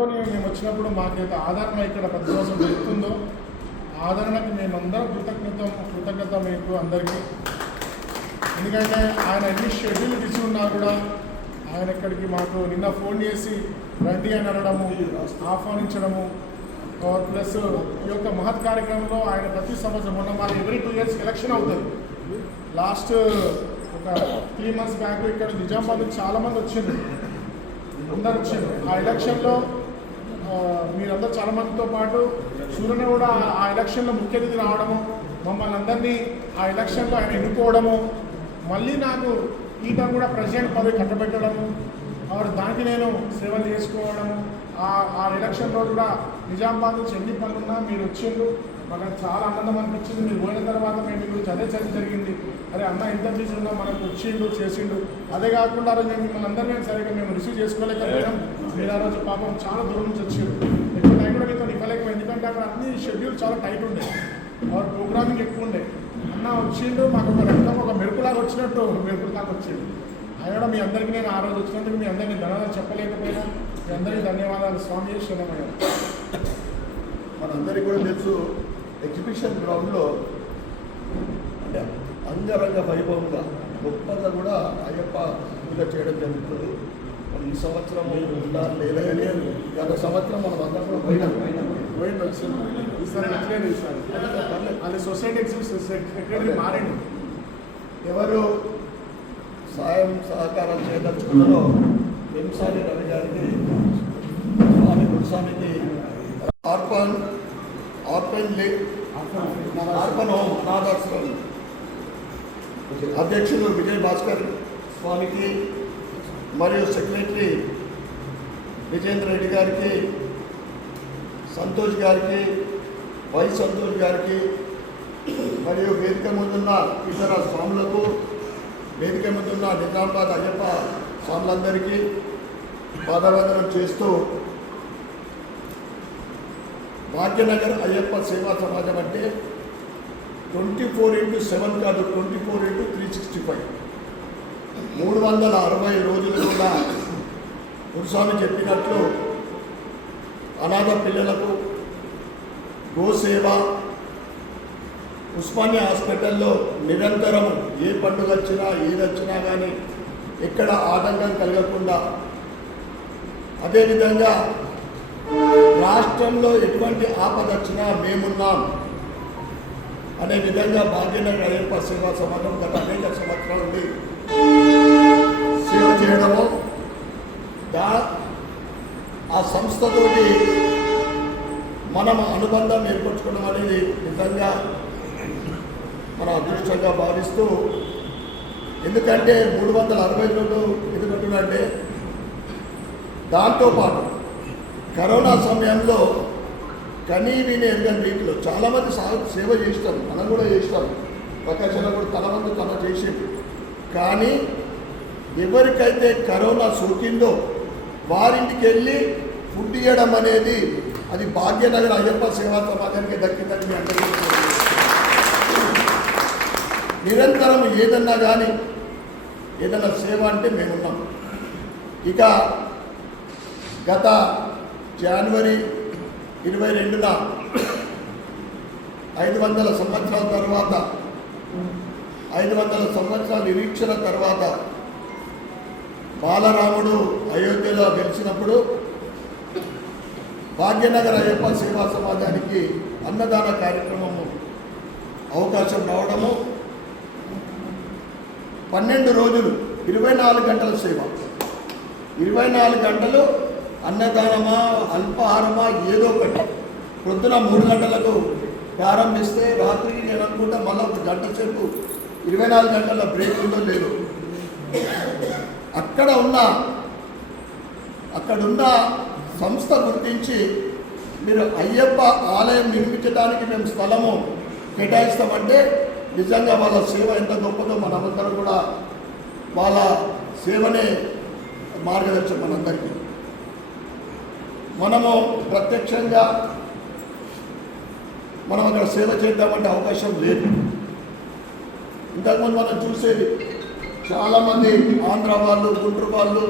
మేము వచ్చినప్పుడు మాకైతే ఆదరణ ఇక్కడ ప్రతి రోజులు దొరుకుతుందో ఆదరణకు మేమందరం కృతజ్ఞత కృతజ్ఞత మీకు అందరికీ. ఎందుకంటే ఆయన ఎన్ని షెడ్యూల్ ఇచ్చి ఉన్నా కూడా ఆయన ఇక్కడికి మాకు నిన్న ఫోన్ చేసి రండి అని అనడము ఆహ్వానించడము ప్లస్ ఈ యొక్క మహత్ కార్యక్రమంలో ఆయన ప్రతి సంవత్సరం మొన్న మా ఎవ్రీ టూ ఇయర్స్ ఎలక్షన్ అవుతుంది. లాస్ట్ ఒక త్రీ మంత్స్ బ్యాక్ ఇక్కడ నిజామాబాద్ చాలా చాలామంది వచ్చింది అందరు వచ్చింది ఆ ఎలక్షన్లో మీరందరూ చాలా మందితో పాటు సూర్యన కూడా ఆ- ఎలక్షన్లో ముఖ్య అతిథి రావడము మమ్మల్ని అందరినీ ఆ ఎలక్షన్లో ఆయన ఎన్నుకోవడము మళ్ళీ నాకు ఈట కూడా ప్రెసిడెంట్ పదవి కట్టబెట్టడము ఆవిడ దానికి నేను సేవలు చేసుకోవడము ఆ ఆ ఎలక్షన్ రోజు కూడా నిజామాబాద్ నుంచి ఎన్ని పనులున్నా మీరు వచ్చిండ్రు మాకు చాలా ఆనందం అనిపించింది మీరు పోయిన తర్వాత మేము మీకు గురించి అదే చర్చ జరిగింది. అరే అన్న ఎంత బిజీ ఉన్నా మనకు వచ్చిండు చేసిండు. అదే కాకుండా మేము మిమ్మల్ని అందరినీ సరిగ్గా మేము రిసీవ్ చేసుకోలేకపోయాం మీరు ఆ రోజు పాపం చాలా దూరం నుంచి వచ్చారు ఎక్కువ టైం కూడా మీతో ఇవ్వలేకపోయింది ఎందుకంటే అక్కడ అన్ని షెడ్యూల్ చాలా టైట్ ఉండే. వారు ప్రోగ్రామింగ్ ఎక్కువ ఉండే. అన్న వచ్చిండు మాకు ఒక రక్తం ఒక మెరుపులాగా వచ్చినట్టు మెరుపులాగా వచ్చిండు. ఆయన కూడా మీ అందరికీ నేను ఆ రోజు వచ్చినందుకు మీ అందరినీ ధన్యవాదాలు చెప్పలేకపోయినా. మీ అందరికీ ధన్యవాదాలు స్వామి శరణమయ్య. మనందరికీ కూడా తెలుసు ఎగ్జిబిషన్ గ్రౌండ్లో అంటే అంగరంగ వైభవంగా గొప్పగా కూడా అయ్యప్ప పూజ చేయడం జరుగుతుంది. మరి ఈ సంవత్సరం లేదా గత సంవత్సరం మనం అందరం కూడా పోయినాం. వచ్చింది ఈసారి అట్లే ఈసారి. అది సొసైటీ సెక్రటరీ మారిండు. ఎవరు సాయం సహకారం చేయదలుచుకున్నారో వెంసాలి రవి గారికి స్వామి గురుస్వామికి ఆర్పన్ ఆర్పన్ లే ఆర్పన్ హోమ్ అనాథాశ్రమం అధ్యక్షులు విజయ్ భాస్కర్ స్వామికి మరియు సెక్రటరీ విజేంద్ర రెడ్డి గారికి సంతోష్ గారికి వై సంతోష్ గారికి మరియు వేదిక ముందున్న ఇతర స్వాములకు వేదిక ముందున్న నిజామాబాద్ అయ్యప్ప స్వాములందరికీ పాదవందనం చేస్తూ భాగ్యనగర్ అయ్యప్ప సేవా సమాజం అంటే ట్వంటీ ఫోర్ ఇంటూ సెవెన్ కాదు twenty four into three sixty five. మూడు వందల అరవై రోజులు కూడా గురుస్వామి చెప్పినట్లు అనాథ పిల్లలకు గోసేవ ఉస్మానియా హాస్పిటల్లో నిరంతరం ఏ పండుగ వచ్చినా ఏది వచ్చినా కానీ ఎక్కడ ఆటంకం కలగకుండా అదేవిధంగా రాష్ట్రంలో ఎటువంటి ఆపద వచ్చినా మేమున్నాం. అనే విధంగా భాగ్యనగర్ అయ్యప్ప సేవా సమాజం గత అనేక సంవత్సరాల నుండి సేవ చేయడము దా ఆ సంస్థతోటి మనం అనుబంధం ఏర్పరచుకోవడం అనేది నిజంగా మన అదృష్టంగా భావిస్తూ ఎందుకంటే మూడు వందల అరవై రోజులు ఎందుకంటున్నంటే దాంతోపాటు కరోనా సమయంలో కనీ విని ఎరగని రీతిలో చాలామంది సా సేవ చేస్తారు మనం కూడా చేస్తాం ప్రకాశంలో కూడా తన వంతు తన చేసింది కానీ ఎవరికైతే కరోనా సోకిందో వారింటికి వెళ్ళి ఫుడ్ ఇవ్వడం అనేది అది భాగ్యనగర్ అయ్యప్ప సేవా సమాజానికి దక్కిందని మీ అందరికీ నిరంతరం ఏదన్నా కానీ ఏదైనా సేవ అంటే మేమున్నాం. ఇక గత జనవరి ఇరవై రెండున ఐదు వందల సంవత్సరాల తర్వాత ఐదు వందల సంవత్సరాల నిరీక్షణ తర్వాత బాలరాముడు అయోధ్యలో గెలిచినప్పుడు భాగ్యనగర్ అయ్యప్ప సేవా సమాజానికి అన్నదాన కార్యక్రమము అవకాశం రావడము. పన్నెండు రోజులు ఇరవై నాలుగు గంటల సేవ. ఇరవై నాలుగు గంటలు అన్నదానమా అల్పాహారమా ఏదో ఒకటి. పొద్దున మూడు గంటలకు ప్రారంభిస్తే రాత్రికి నేను అనుకుంటా మళ్ళీ ఒక గంట సేపు ఇరవై నాలుగు గంటల బ్రేక్ ఉందో లేదు. అక్కడ ఉన్న అక్కడున్న సంస్థ గుర్తించి మీరు అయ్యప్ప ఆలయం నిర్మించడానికి మేము స్థలము కేటాయిస్తామంటే నిజంగా వాళ్ళ సేవ ఎంత గొప్పదో మనమందరం కూడా వాళ్ళ సేవనే మార్గదర్శనం మనందరికీ. మనము ప్రత్యక్షంగా మనం అక్కడ సేవ చేద్దామంటే అవకాశం లేదు. ఇంతకుముందు మనం చూసేది చాలామంది ఆంధ్ర వాళ్ళు గుంటూరు వాళ్ళు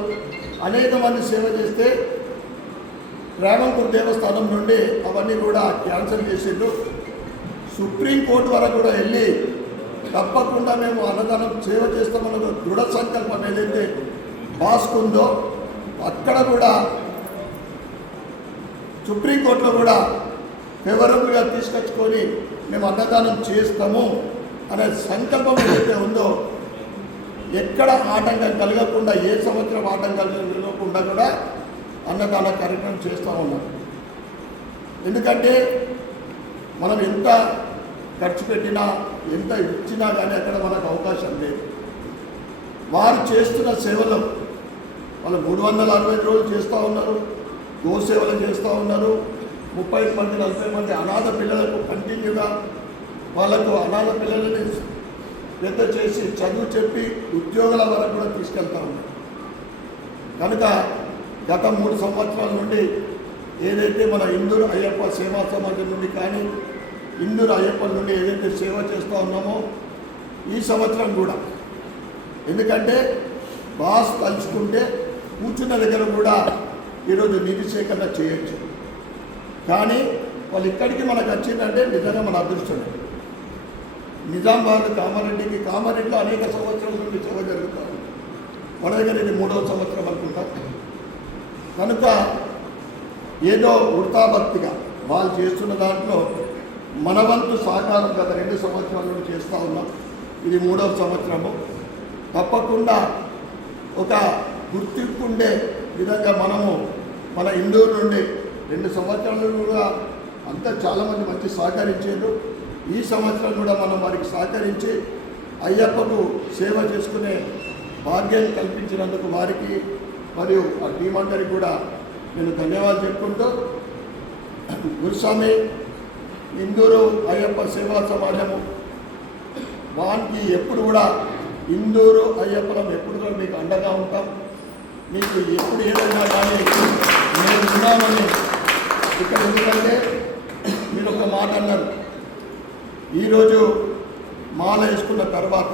అనేక మంది సేవ చేస్తే రామంపూర్ దేవస్థానం నుండి అవన్నీ కూడా క్యాన్సిల్ చేసిండ్రు. సుప్రీంకోర్టు వరకు కూడా వెళ్ళి తప్పకుండా మేము అన్నదానం సేవ చేస్తామన్న దృఢ సంకల్పం ఏదైతే బాసుకుందో అక్కడ కూడా సుప్రీంకోర్టులో కూడా ఫేవరబుల్గా తీసుకొచ్చుకొని మేము అన్నదానం చేస్తాము అనే సంకల్పం ఏదైతే ఉందో ఎక్కడ ఆటంకం కలగకుండా ఏ సంవత్సరం ఆటంకాలు కలగకుండా కూడా అన్నదాన కార్యక్రమం చేస్తూ ఉన్నాం. ఎందుకంటే మనం ఎంత ఖర్చు పెట్టినా ఎంత ఇచ్చినా కానీ అక్కడ మనకు అవకాశం లేదు. వారు చేస్తున్న సేవలు వాళ్ళు మూడు వందల అరవై రోజులు చేస్తూ ఉన్నారు. గోసేవలు చేస్తూ ఉన్నారు. ముప్పై మంది నలభై మంది అనాథ పిల్లలకు కంటిన్యూగా వాళ్ళకు అనాథ పిల్లలని పెద్ద చేసి చదువు చెప్పి ఉద్యోగాల వరకు కూడా తీసుకెళ్తా ఉన్నారు. కనుక గత మూడు సంవత్సరాల నుండి ఏదైతే మన ఇందూరు అయ్యప్ప సేవా సమాజం నుండి కానీ ఇందూరు అయ్యప్ప నుండి ఏదైతే సేవ చేస్తూ ఉన్నామో ఈ సంవత్సరం కూడా ఎందుకంటే బాస్ తలుచుకుంటే కూర్చున్న దగ్గర కూడా ఈరోజు నిధి సేకరణ చేయొచ్చు. కానీ వాళ్ళు ఇక్కడికి మనకు వచ్చిందంటే నిజంగా మన అదృష్టం. నిజామాబాద్ కామారెడ్డికి కామారెడ్డిలో అనేక సంవత్సరాల నుండి సేవ జరుగుతారు. ఉంది మన దగ్గర ఇది మూడవ సంవత్సరం అనుకుంటా. కనుక ఏదో వృత్తాభక్తిగా వాళ్ళు చేస్తున్న దాంట్లో మన వంతు సహకారం గత రెండు సంవత్సరాల నుండి చేస్తూ ఉన్నాం. ఇది మూడవ సంవత్సరము. తప్పకుండా ఒక గుర్తింపు ఉండే విధంగా మనము మన ఇండోర్ నుండి రెండు సంవత్సరాలు కూడా అంతా చాలామంది మంచి సహకరించారు. ఈ సంవత్సరం కూడా మనం వారికి సహకరించి అయ్యప్పకు సేవ చేసుకునే భాగ్యాన్ని కల్పించినందుకు వారికి మరియు ఆ టీం అందరికి కూడా నేను ధన్యవాదాలు చెప్పుకుంటూ గురుస్వామి ఇందూరు అయ్యప్ప సేవా సమాజము. వానికి ఎప్పుడు కూడా ఇందూరు అయ్యప్పలం ఎప్పుడు కూడా మీకు అండగా ఉంటాం. మీకు ఎప్పుడు ఏదైనా కానీ నేను ఉన్నామని ఇక్కడ ఎందుకంటే మీరు ఒక మాట అన్నారు. ఈరోజు మాల వేసుకున్న తర్వాత